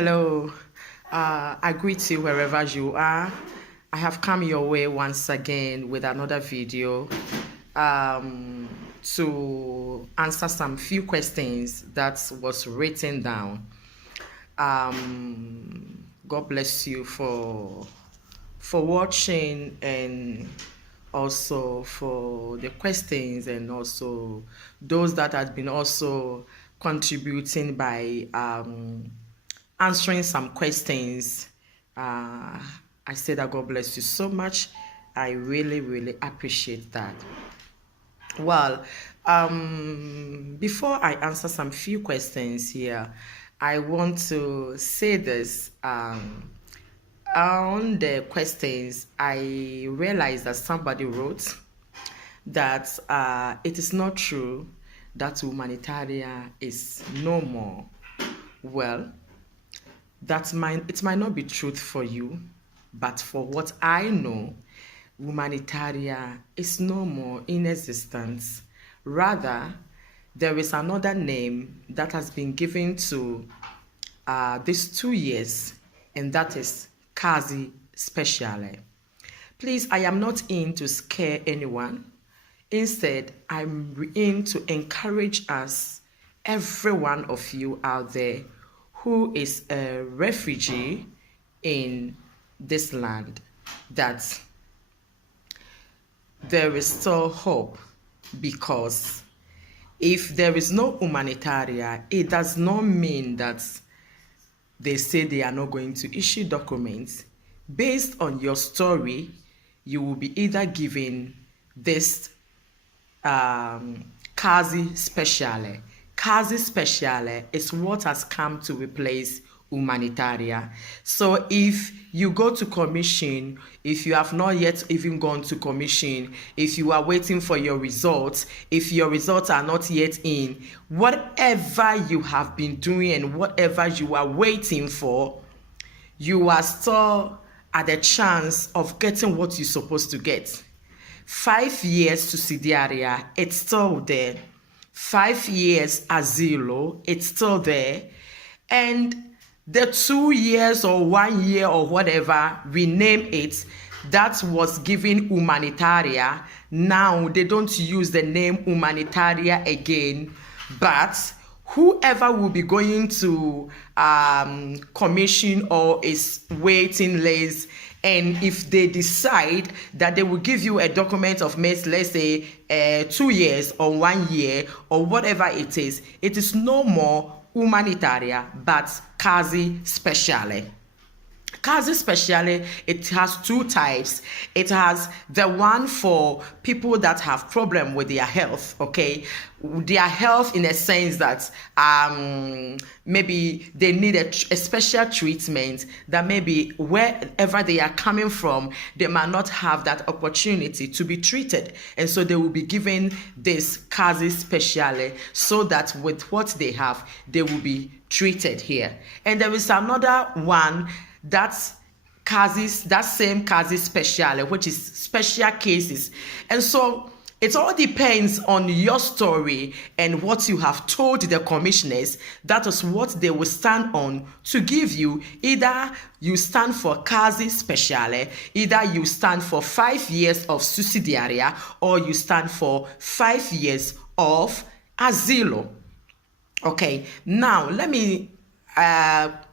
Hello, I greet you wherever you are. I have come your way once again with another video to answer some few questions that was written down. God bless you for watching, and also for the questions, and also those that have been also contributing by answering some questions. I say that God bless you so much. I really appreciate that. Well, before I answer some few questions here, I want to say this. On the questions, I realized that somebody wrote that it is not true that humanitarian is no more. Well, it might not be truth for you, but for what I know, humanitarian is no more in existence. Rather, there is another name that has been given to these 2 years, and that is Kazi Speciale. Please, I am not in to scare anyone. Instead, I'm in to encourage us, every one of you out there who is a refugee in this land, that there is still hope. Because if there is no humanitarian, it does not mean that they say they are not going to issue documents. Based on your story, you will be either given this Kazi Speciale. Kazi Speciale is what has come to replace humanitarian. So if you go to commission, if you have not yet even gone to commission, if you are waiting for your results, if your results are not yet in, whatever you have been doing and whatever you are waiting for, you are still at the chance of getting what you're supposed to get. 5 years to Sidiaria, it's still there. 5 years asilo, it's still there. And the 2 years or 1 year or whatever, rename it, that was given humanitaria. Now they don't use the name humanitaria again, but whoever will be going to commission or is waiting list, and if they decide that they will give you a document of, let's say 2 years or 1 year or whatever it is no more humanitaria but Kazi Speciale. Kazi Speciale, it has 2 types. It has the one for people that have problem with their health, okay? Their health in a sense that maybe they need a special treatment, that maybe wherever they are coming from, they might not have that opportunity to be treated. And so they will be given this Kazi Speciale so that with what they have, they will be treated here. And there is another one, that same Kazi Speciale, which is special cases. And so it all depends on your story and what you have told the commissioners. That is what they will stand on to give you. Either you stand for Kazi Speciale, either you stand for 5 years of subsidiaria, or you stand for 5 years of asilo. Okay, now let me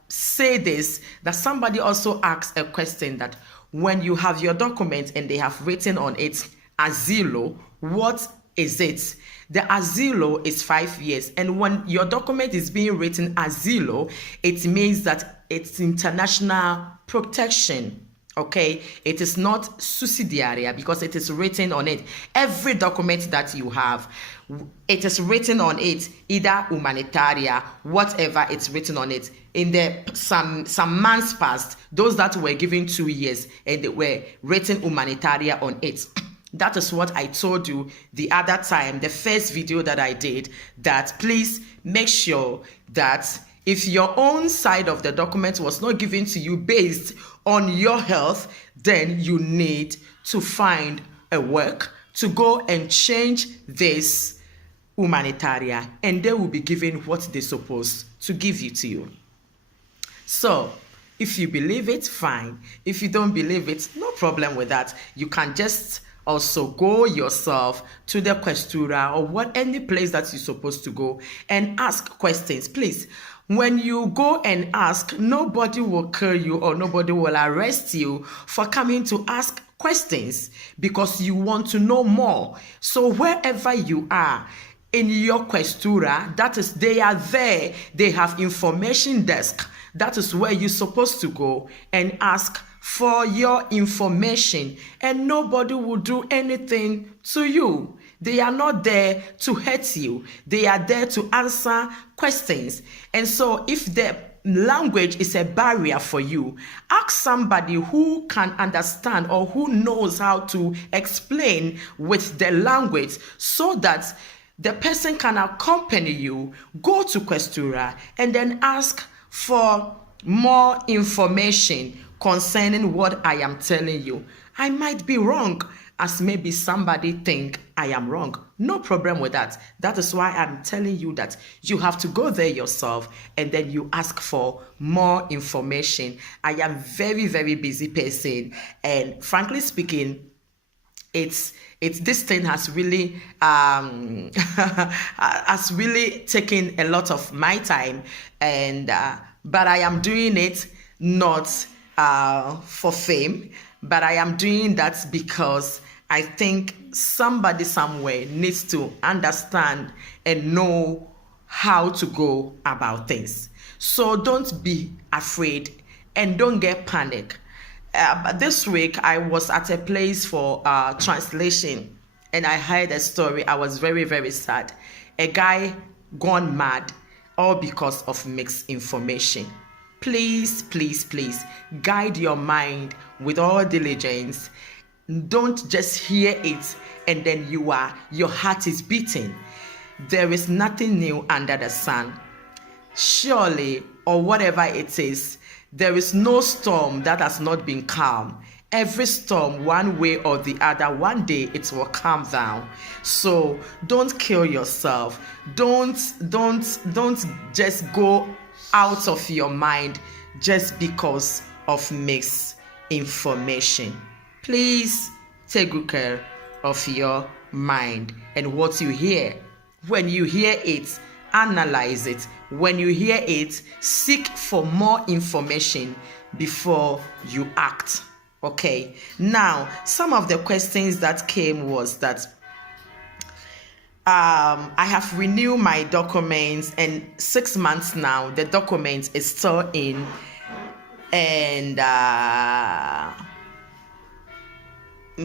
say this, that somebody also asked a question that when you have your document and they have written on it asilo, what is it? The asilo is 5 years, and when your document is being written asilo, it means that it's international protection. Okay, it is not subsidiaria because it is written on it. Every document that you have, it is written on it, either humanitaria, whatever it's written on it. In the some months past, those that were given 2 years and they were written humanitaria on it. That is what I told you the other time, the first video that I did, that please make sure that if your own side of the document was not given to you based on your health, then you need to find a work to go and change this humanitarian, and they will be given what they're supposed to give you to you. So if you believe it, fine. If you don't believe it, no problem with that. You can just also go yourself to the questura or any place that you're supposed to go and ask questions. Please, when you go and ask, nobody will kill you or nobody will arrest you for coming to ask questions because you want to know more. So wherever you are, in your questura, that is, they are there. They have information desk. That is where you're supposed to go and ask for your information, and nobody will do anything to you. They are not there to hurt you. They are there to answer questions. And so if the language is a barrier for you, ask somebody who can understand or who knows how to explain with the language so that the person can accompany you, go to questura, and then ask for more information concerning what I am telling you. I might be wrong, as maybe somebody think I am wrong. No problem with that. That is why I'm telling you that you have to go there yourself and then you ask for more information. I am very, very busy person, and frankly speaking, it's this thing has really has really taken a lot of my time, and but I am doing it not for fame, but I am doing that because I think somebody somewhere needs to understand and know how to go about things. So don't be afraid and don't get panic. But this week I was at a place for translation, and I heard a story. I was very, very sad. A guy gone mad, all because of mixed information. Please, please, please guide your mind with all diligence. Don't just hear it and then your heart is beating. There is nothing new under the sun. Surely, or whatever it is, there is no storm that has not been calm. Every storm, one way or the other, one day it will calm down. So don't kill yourself. Don't just go out of your mind just because of misinformation. Please take good care of your mind and what you hear. When you hear it, analyze it. When you hear it, seek for more information before you act. Okay. Now, some of the questions that came was that I have renewed my documents, and 6 months now the document is still in, and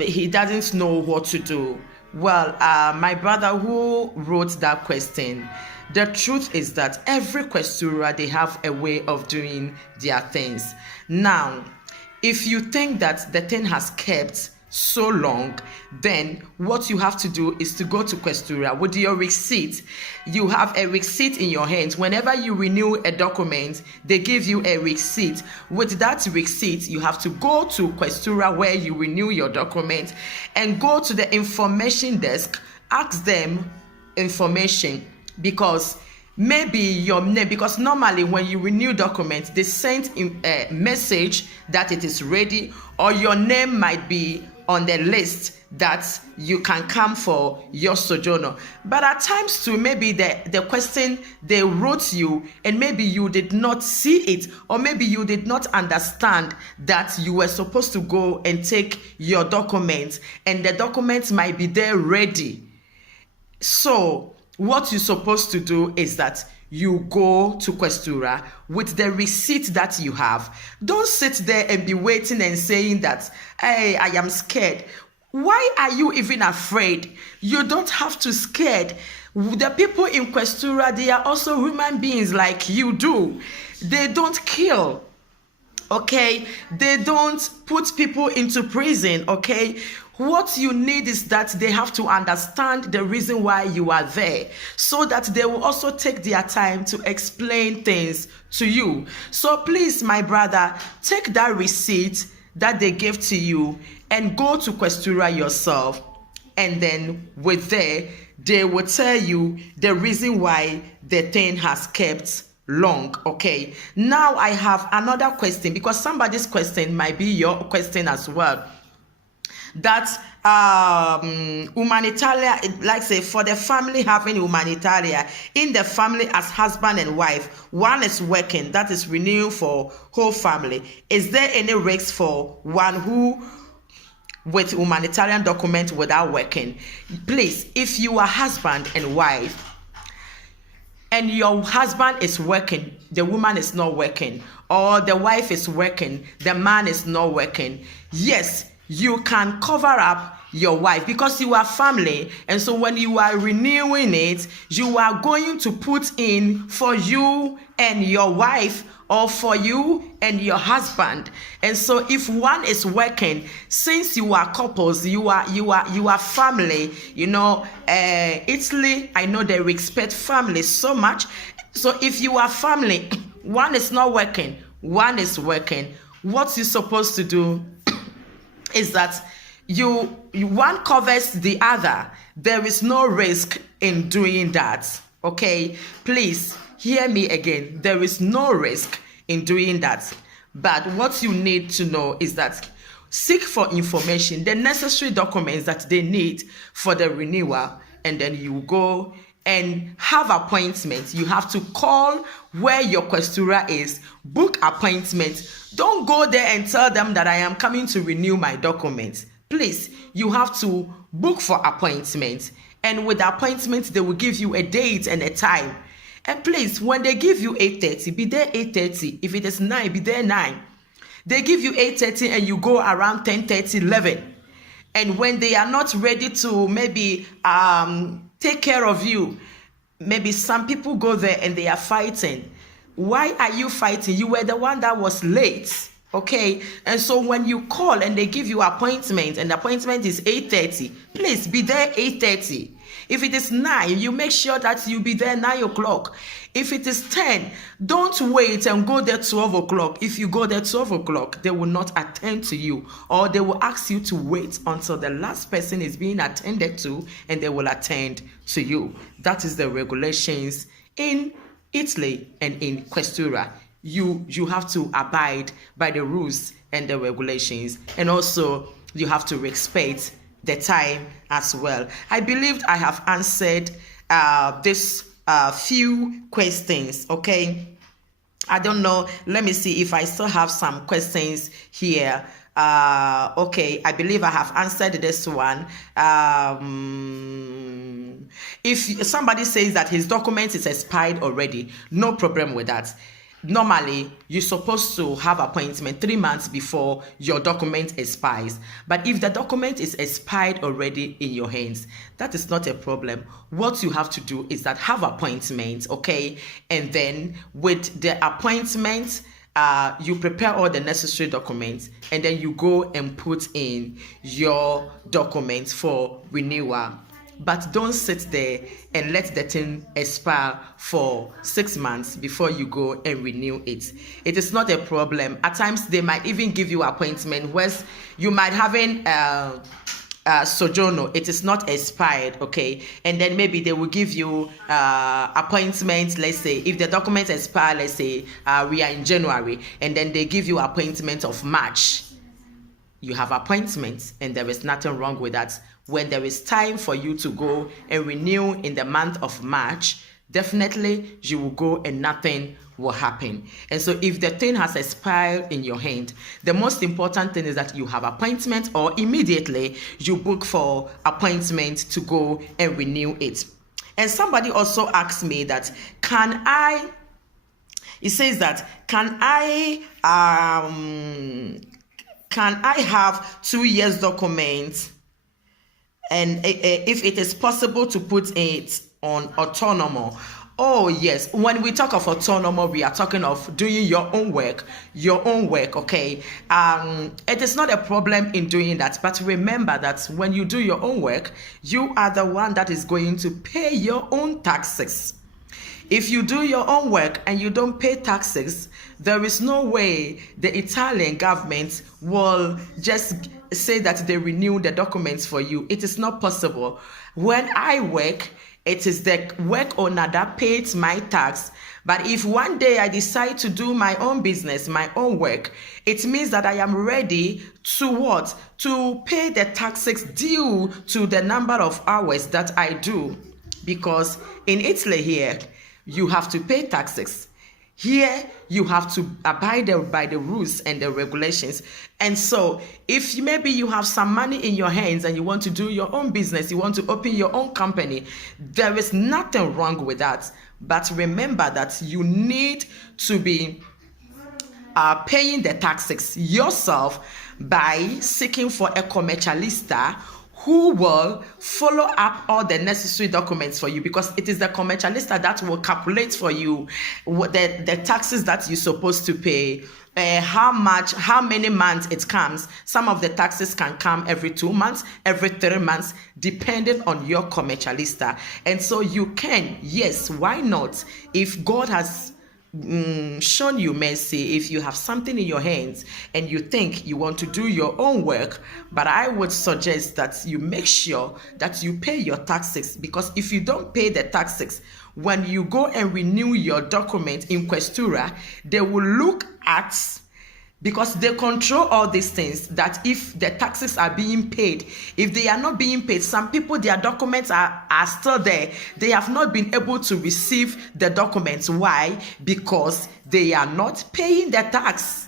he doesn't know what to do. Well, my brother who wrote that question, the truth is that every questura, they have a way of doing their things. Now, if you think that the thing has kept so long, then what you have to do is to go to questura with your receipt. You have a receipt in your hands. Whenever you renew a document, they give you a receipt. With that receipt, you have to go to questura where you renew your document and go to the information desk, ask them information, because maybe your name, because normally when you renew documents, they send a message that it is ready, or your name might be on the list that you can come for your sojourner. But at times too, maybe the question they wrote you, and maybe you did not see it, or maybe you did not understand that you were supposed to go and take your documents, and the documents might be there ready. So what you're supposed to do is that you go to questura with the receipt that you have. Don't sit there and be waiting and saying that, hey, I am scared. Why are you even afraid? You don't have to scared. The people in questura, they are also human beings like you do. They don't kill. Okay, they don't put people into prison. Okay, what you need is that they have to understand the reason why you are there, so that they will also take their time to explain things to you. So please, my brother, take that receipt that they gave to you and go to questura yourself, and then with there, they will tell you the reason why the thing has kept long. Okay, now I have another question, because somebody's question might be your question as well. That humanitarian, like say for the family having humanitarian in the family as husband and wife, one is working, that is renewing for whole family. Is there any risk for one who with humanitarian document without working? Please, if you are husband and wife and your husband is working, the woman is not working, or the wife is working, the man is not working, yes, you can cover up your wife because you are family. And so when you are renewing it, you are going to put in for you and your wife, or for you and your husband. And so if one is working, since you are couples, you are family, Italy, I know they respect family so much. So if you are family, one is not working, one is working, what you're supposed to do is that you one covers the other. There is no risk in doing that. Okay, please hear me again. There is no risk in doing that. But what you need to know is that seek for information, the necessary documents that they need for the renewal, and then you go and have appointments. You have to call where your questura is, book appointment. Don't go there and tell them that I am coming to renew my documents. Please, you have to book for appointment, and with the appointment they will give you a date and a time. And please, when they give you 8:30, be there 8:30. If it is 9, be there 9. They give you 8:30 and you go around 10:30, 11. And when they are not ready to maybe take care of you, maybe some people go there and they are fighting. Why are you fighting? You were the one that was late. Okay, and so when you call and they give you appointment, and the appointment is 8:30, please be there 8:30. If it is 9, you make sure that you be there 9 o'clock. If it is 10, don't wait and go there 12 o'clock. If you go there 12 o'clock, they will not attend to you, or they will ask you to wait until the last person is being attended to, and they will attend to you. That is the regulations in Italy and in Questura. You have to abide by the rules and the regulations, and also you have to respect the time as well. I believe I have answered this few questions. Okay, I don't know, let me see if I still have some questions here. Okay, I believe I have answered this one. If somebody says that his document is expired already, no problem with that. Normally, you're supposed to have appointment 3 months before your document expires. But if the document is expired already in your hands, that is not a problem. What you have to do is that have appointments, okay? And then with the appointment, you prepare all the necessary documents, and then you go and put in your documents for renewal. But don't sit there and let the thing expire for 6 months before you go and renew it. It is not a problem. At times, they might even give you appointment where you might having sojourner. It is not expired, okay? And then maybe they will give you appointment. Let's say if the document expire, let's say we are in January, and then they give you appointment of March. You have appointments, and there is nothing wrong with that. When there is time for you to go and renew in the month of March, definitely you will go and nothing will happen. And so if the thing has expired in your hand, the most important thing is that you have appointment, or immediately you book for appointment to go and renew it. And somebody also asked me that, can I have 2 years documents, and if it is possible to put it on autonomous? Oh yes, when we talk of autonomous, we are talking of doing your own work, okay? It is not a problem in doing that, but remember that when you do your own work, you are the one that is going to pay your own taxes. If you do your own work and you don't pay taxes, there is no way the Italian government will just say that they renew the documents for you. It is not possible. When I work It is the work owner that pays my tax. But if one day I decide to do my own business, my own work, it means that I am ready to what? To pay the taxes due to the number of hours that I do. Because in Italy here, you have to pay taxes. Here, you have to abide by the rules and the regulations. And so, if maybe you have some money in your hands and you want to do your own business, you want to open your own company, there is nothing wrong with that. But remember that you need to be paying the taxes yourself by seeking for a commercialista who will follow up all the necessary documents for you, because it is the commercialista that will calculate for you the taxes that you're supposed to pay, how many months it comes. Some of the taxes can come every 2 months, every 3 months, depending on your commercialista. And so you can, yes, why not? If God has shown you mercy, if you have something in your hands and you think you want to do your own work, but I would suggest that you make sure that you pay your taxes, because if you don't pay the taxes, when you go and renew your document in Questura, they will look at, because they control all these things, that if the taxes are being paid, if they are not being paid, some people, their documents are still there. They have not been able to receive the documents. Why? Because they are not paying the tax.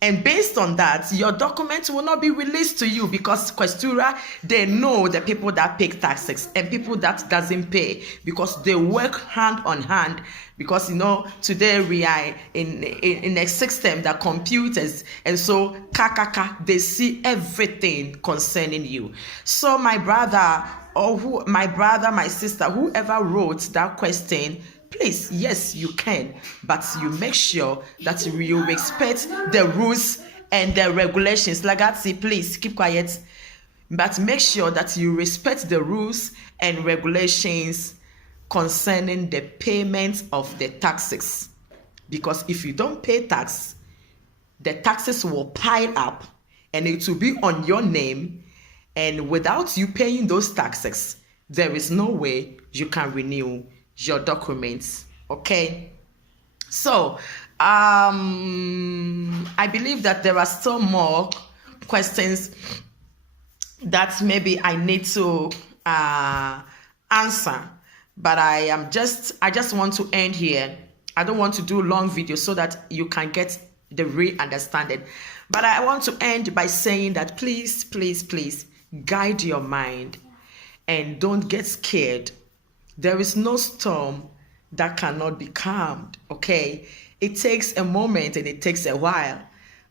And based on that, your documents will not be released to you, because Questura, they know the people that pay taxes and people that doesn't pay, because they work hand on hand. Because, today we are in a system that computers, and so they see everything concerning you. So my brother, my sister, whoever wrote that question, please, yes, you can, but you make sure that you respect the rules and the regulations. Lagazzi, please keep quiet. But make sure that you respect the rules and regulations concerning the payment of the taxes. Because if you don't pay tax, the taxes will pile up and it will be on your name. And without you paying those taxes, there is no way you can renew your documents. Okay, so I believe that there are still more questions that maybe I need to answer, but I just want to end here. I don't want to do long videos so that you can get the real understanding, but I want to end by saying that please guide your mind and don't get scared. There is no storm that cannot be calmed, okay? It takes a moment and it takes a while.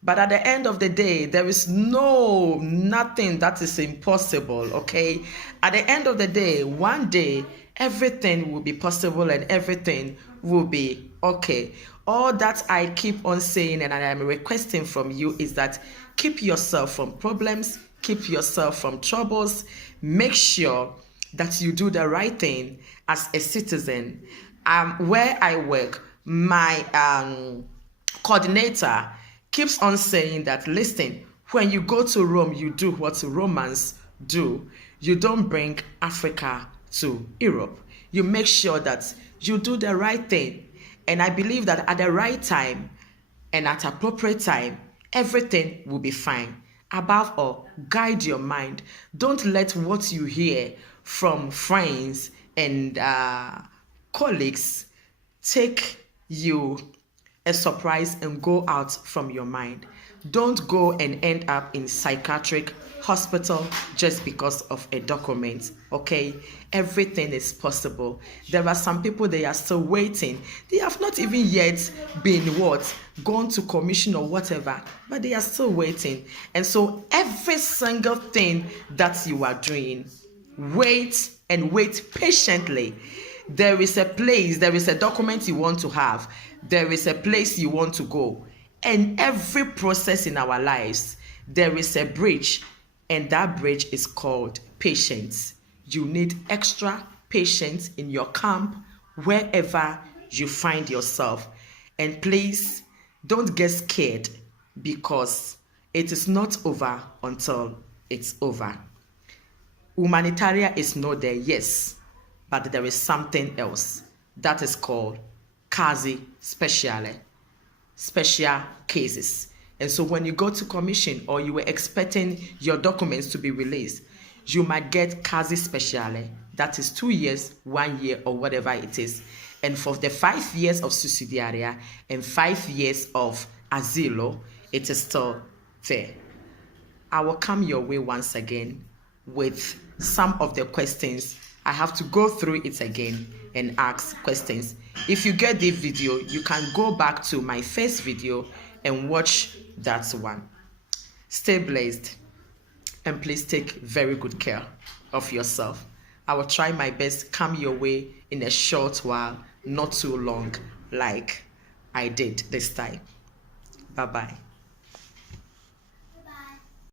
But at the end of the day, there is nothing that is impossible, okay? At the end of the day, one day, everything will be possible and everything will be okay. All that I keep on saying and I am requesting from you is that keep yourself from problems, keep yourself from troubles, make sure that you do the right thing as a citizen. Where I work, my coordinator keeps on saying that, listen, when you go to Rome, you do what Romans do. You don't bring Africa to Europe. You make sure that you do the right thing. And I believe that at the right time and at appropriate time, everything will be fine. Above all, guide your mind. Don't let what you hear from friends and colleagues take you a surprise and go out from your mind. Don't go and end up in psychiatric hospital just because of a document, okay? Everything is possible. There are some people, they are still waiting. They have not even yet been gone to commission or whatever, but they are still waiting. And so every single thing that you are doing, wait and wait patiently. There is a place, there is a document you want to have, there is a place you want to go. And every process in our lives, there is a bridge, and that bridge is called patience. You need extra patience in your camp, wherever you find yourself. And please, don't get scared, because it is not over until it's over. Humanitarian is not there, yes, but there is something else that is called casi speciale, special cases. And so when you go to commission or you were expecting your documents to be released, you might get casi speciale, that is 2 years, 1 year, or whatever it is. And for the 5 years of sussidiaria and 5 years of asilo, it is still there. I will come your way once again with some of the questions. I have to go through it again and ask questions. If you get the video, you can go back to my first video and watch that one. Stay blessed and please take very good care of yourself. I will try my best come your way in a short while, not too long like I did this time. Bye-bye.